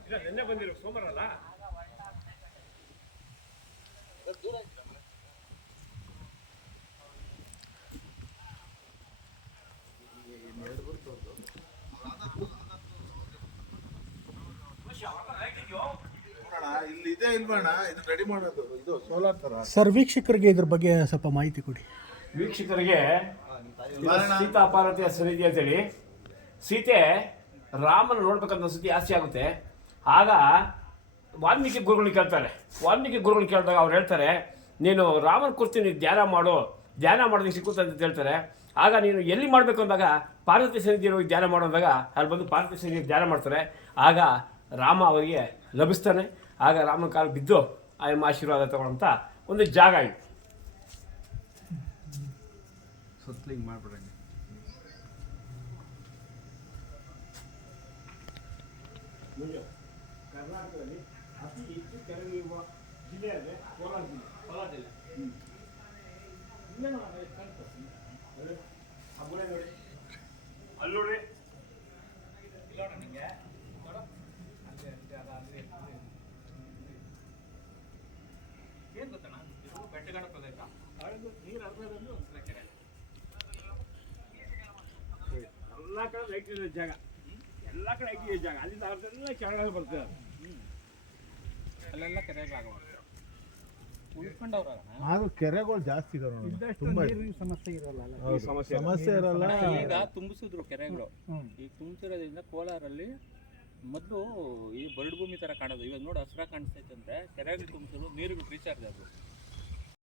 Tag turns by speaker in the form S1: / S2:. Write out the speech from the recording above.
S1: ಇಲ್ಲ ನೆನ್ನೆ ಬಂದಿರೋ ಸೋಮವಾರ ಅಲ್ಲ?
S2: ದೂರ ಆಯ್ತು ಎರಡು ಬರ್ತು ಅದು ಇದೆ ರೆಡಿ ಮಾಡೋದು. ಇದು ಸೋಲಾರ್ ತರ.
S3: ಸರ್ ವೀಕ್ಷಕರಿಗೆ ಇದ್ರ ಬಗ್ಗೆ ಸ್ವಲ್ಪ ಮಾಹಿತಿ ಕೊಡಿ.
S1: ವೀಕ್ಷಕರಿಗೆ ಸೀತಾ ಪಾರ್ವತಿಯ ಸನ್ನಿಧಿ ಅಂತೇಳಿ. ಸೀತೆ ರಾಮನ ನೋಡ್ಬೇಕಂತ ಸುದ್ದಿ ಆಸೆ ಆಗುತ್ತೆ. ಆಗ ವಾಲ್ಮೀಕಿ ಗುರುಗಳು ಕೇಳ್ತಾರೆ. ವಾಲ್ಮೀಕಿ ಗುರುಗಳು ಕೇಳಿದಾಗ ಅವ್ರು ಹೇಳ್ತಾರೆ ನೀನು ರಾಮನ ಕುರ್ತೀನಿ ಧ್ಯಾನ ಮಾಡು. ಧ್ಯಾನ ಮಾಡೋದಕ್ಕೆ ಸಿಕ್ಕುತ್ತೆ ಅಂತ ಹೇಳ್ತಾರೆ. ಆಗ ನೀನು ಎಲ್ಲಿ ಮಾಡಬೇಕು ಅಂದಾಗ ಪಾರ್ವತಿ ಸನ್ನಿಧಿ ಹೋಗಿ ಧ್ಯಾನ ಮಾಡೋದಾಗ ಅಲ್ಲಿ ಬಂದು ಪಾರ್ವತಿ ಸನ್ನಿಧಿ ಧ್ಯಾನ ಮಾಡ್ತಾರೆ. ಆಗ ರಾಮ ಅವರಿಗೆ ಲಭಿಸ್ತಾನೆ. ಆಗ ರಾಮನ ಕಾಲ ಬಿದ್ದು ಆಯಮ್ಮ ಆಶೀರ್ವಾದ ತಗೊಳ್ಳೋಂಥ ಒಂದು ಜಾಗ ಇದು
S2: ಸುತ್ತಲಿಂಗ್ ಮಾಡ್ಬಿಡಂಗೆ.
S1: ಕರ್ನಾಟಕದಲ್ಲಿ ಅತಿ ಹೆಚ್ಚು ಕೆರೆಗಳಿರುವ ಜಿಲ್ಲೆ ಅಂದರೆ ಕೋಲಾರ ಜಿಲ್ಲೆ. ಕೋಲಾರ ಜಿಲ್ಲೆ ಇಲ್ಲೇ ನೋಡೋಣ, ಎಷ್ಟು ಕಾಣ್ತದೆ? ನೋಡಿ, ಆ ಗೋಡೆ ನೋಡಿ ಅಲ್ಲಿ ನೋಡಿ ಇಲ್ಲ ನೋಡು ನಿಂಗೆ ನೋಡು. ಅಲ್ಲಿ, ಅಲ್ಲಿ, ಅದು, ಅಲ್ಲಿ, ಅಲ್ಲಿ. ಏನ್ ಗೊತ್ತಣ್ಣ ಇದು ಬೆಟ್ಟಗಾಡ ಪ್ರದೇಶ. ಆಳಿಂದ ನೀರು ಹರಿದ್ರಲ್ಲಿ ಒಂದ್ಸಲ ಕೆರೆ. ಎಲ್ಲ ಕಡೆ ಲೈಟ್ ಇರೋ ಜಾಗ. ಎಲ್ಲ ಕಡೆ ಐಟಿ ಇರೋ ಜಾಗ. ಅಲ್ಲಿಂದ ಅವ್ರದ್ದೆಲ್ಲ ಕೆಳಗಡೆ ಬರ್ತದೆ.
S4: ಅಲ್ಲೆಲ್ಲ ಕೆರೆಗಳಾಗಬಹುದು ಉಳ್ಕೊಂಡವ್ರ
S2: ಆದ್ರೂ ಕೆರೆಗಳು ಜಾಸ್ತಿ ಇದಾವೆ ತುಂಬಾ.
S3: ಸಮಸ್ಯೆ ಇರಲ್ಲ
S2: ಸಮಸ್ಯೆ ಇರಲ್ಲ.
S4: ಈಗ ತುಂಬಿಸಿದ್ರು ಕೆರೆಗಳು. ಈಗ ತುಂಬಿಸಿರೋದ್ರಿಂದ ಕೋಲಾರಲ್ಲಿ ಮೊದಲು ಈ ಬರಡು ಭೂಮಿ ತರ ಕಾಣೋದು. ಇವಾಗ ನೋಡಿ ಹಸ್ರಾಗಿ ಕಾಣಿಸ್ತೈತೆ ಅಂದ್ರೆ ಕೆರೆಗಳು ತುಂಬಿಸಿದ್ರು ನೀರುಗಳು ರೀಚಾರ್ಜ್ ಅದು